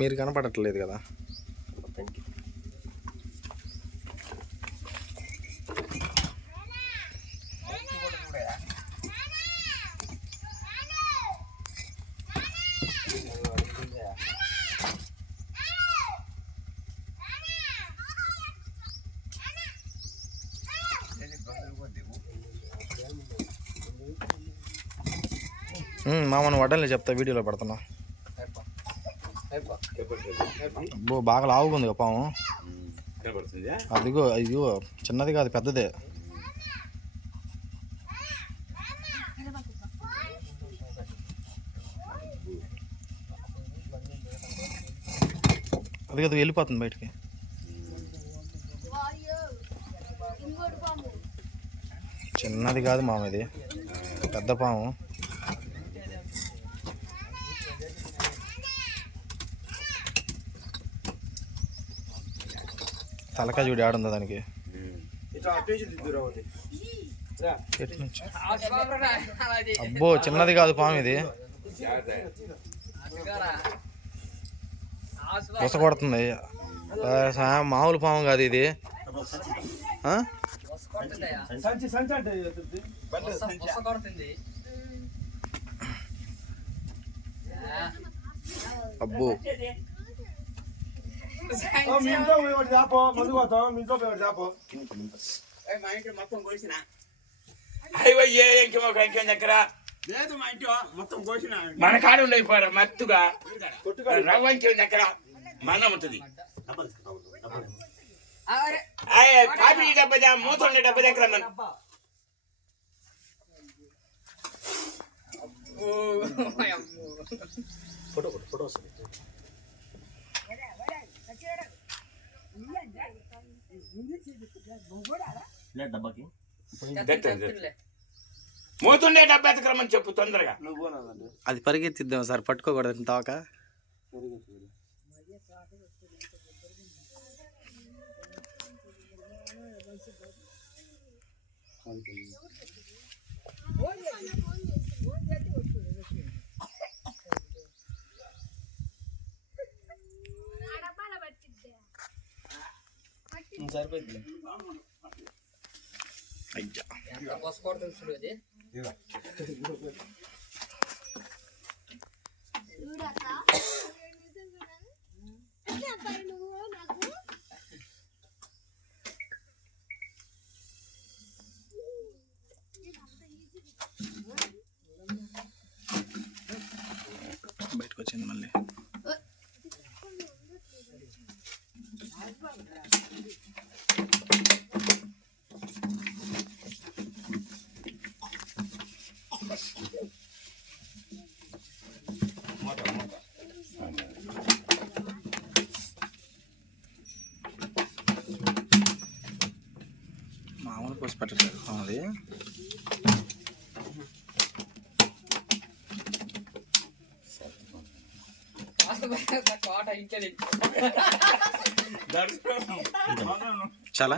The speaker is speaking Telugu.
మీరు కనపడట్లేదు కదా. మామను వడ్డలే చెప్తా, వీడియోలో పెడుతున్నా. అబ్బో బాగా లావుగుంది పాము. అదిగో అయ్యో చిన్నది కాదు పెద్దదే. అది కదా వెళ్ళిపోతుంది బయటికి. చిన్నది కాదు మామ, ఇది పెద్ద పాము. తలకాయ చూడు ఆడుందా దానికి. అబ్బో చిన్నది కాదు పాము, ఇది బుస కొడుతుంది. మామూలు పాము కాదు ఇది. అబ్బో మన కాడ ఉండైపోయారు మత్తుగా రవ్వంచే దగ్గర మనం ఉంటుంది. కాఫీ డబ్బా మూతుండే డబ్బా దగ్గర మన ఫోటో ఫోటో వస్తుంది. మూతుండే డబ్బా ఎత్తకరమని చెప్పు తొందరగా. అది పరిగెత్తిద్దాం సార్, పట్టుకోకూడదు తాక. సరిపోయింది. అయ్యా బయటకు వచ్చింది మళ్ళీ. మామూలు కోసి పెట్టలేదు అది. చాలా